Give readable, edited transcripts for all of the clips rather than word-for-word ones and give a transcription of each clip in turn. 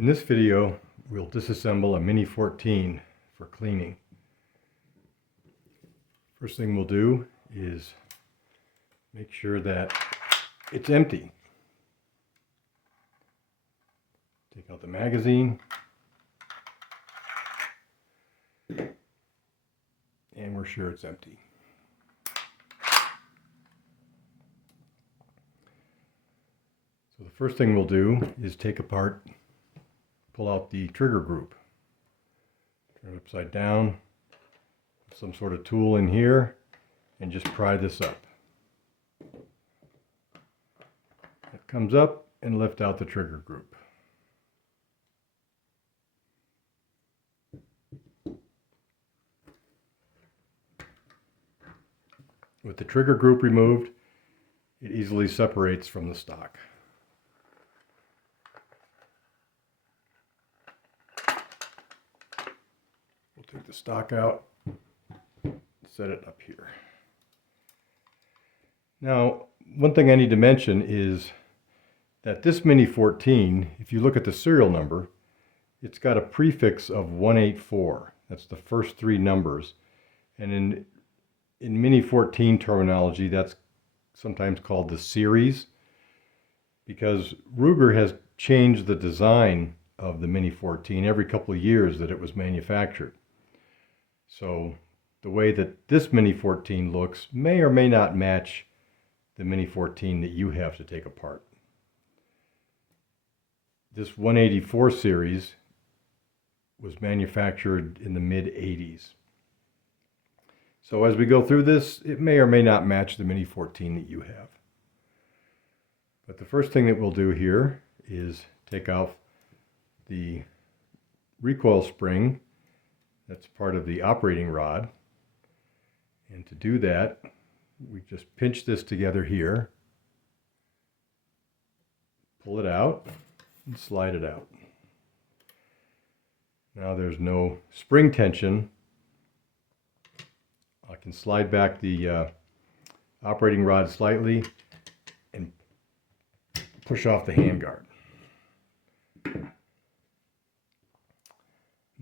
In this video, we'll disassemble a Mini-14 for cleaning. First thing we'll do is make sure that it's empty. Take out the magazine. And we're sure it's empty. So the first thing we'll do is pull out the trigger group. Turn it upside down, put some sort of tool in here, and just pry this up. It comes up and lift out the trigger group. With the trigger group removed, it easily separates from the stock. We'll take the stock out, set it up here. Now, one thing I need to mention is that this Mini-14, if you look at the serial number, it's got a prefix of 184. That's the first three numbers. And in Mini-14 terminology, that's sometimes called the series, because Ruger has changed the design of the Mini-14 every couple of years that it was manufactured. So the way that this Mini-14 looks may or may not match the Mini-14 that you have to take apart. This 184 series was manufactured in the mid-80s. So as we go through this, it may or may not match the Mini-14 that you have. But the first thing that we'll do here is take off the recoil spring that's part of the operating rod. And to do that, we just pinch this together here, pull it out, and slide it out. Now there's no spring tension. I can slide back the operating rod slightly and push off the handguard.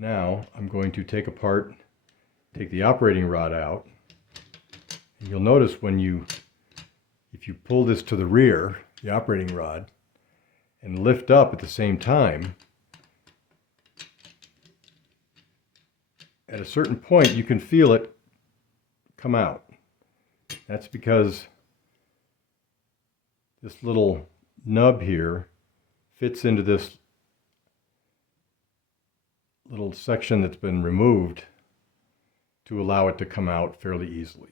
Now I'm going to take the operating rod out. And you'll notice if you pull this to the rear, the operating rod, and lift up at the same time, at a certain point you can feel it come out. That's because this little nub here fits into this little section that's been removed to allow it to come out fairly easily.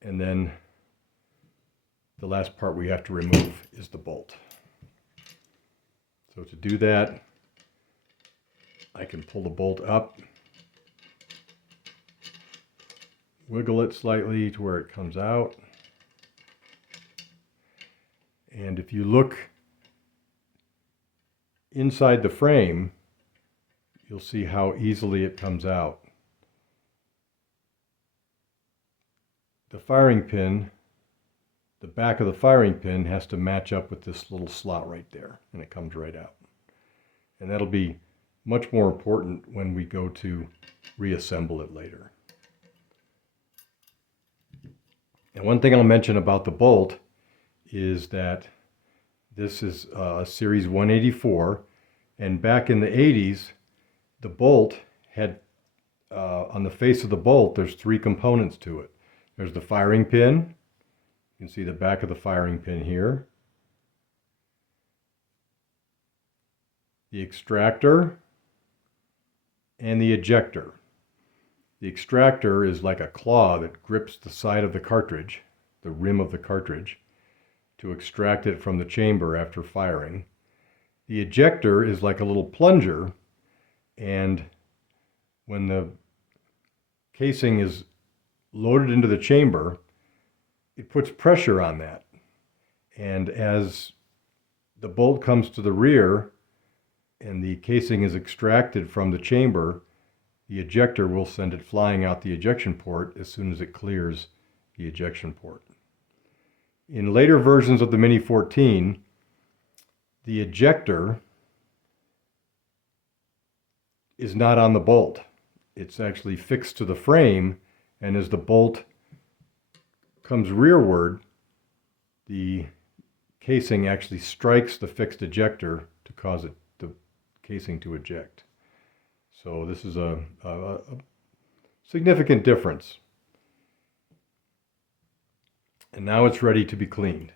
And then the last part we have to remove is the bolt. So to do that, I can pull the bolt up, wiggle it slightly to where it comes out. And if you look inside the frame, you'll see how easily it comes out. The firing pin, the back of the firing pin has to match up with this little slot right there, and it comes right out. And that'll be much more important when we go to reassemble it later. And one thing I'll mention about the bolt is that this is a Series 184, and back in the 80s, the bolt had, on the face of the bolt, there's three components to it. There's the firing pin. You can see the back of the firing pin here. The extractor and the ejector. The extractor is like a claw that grips the side of the cartridge, the rim of the cartridge, to extract it from the chamber after firing. The ejector is like a little plunger, and when the casing is loaded into the chamber, it puts pressure on that. And as the bolt comes to the rear and the casing is extracted from the chamber, the ejector will send it flying out the ejection port as soon as it clears the ejection port. In later versions of the Mini-14, The ejector is not on the bolt. It's actually fixed to the frame, and as the bolt comes rearward, the casing actually strikes the fixed ejector to cause the casing to eject. So this is a significant difference. And now it's ready to be cleaned.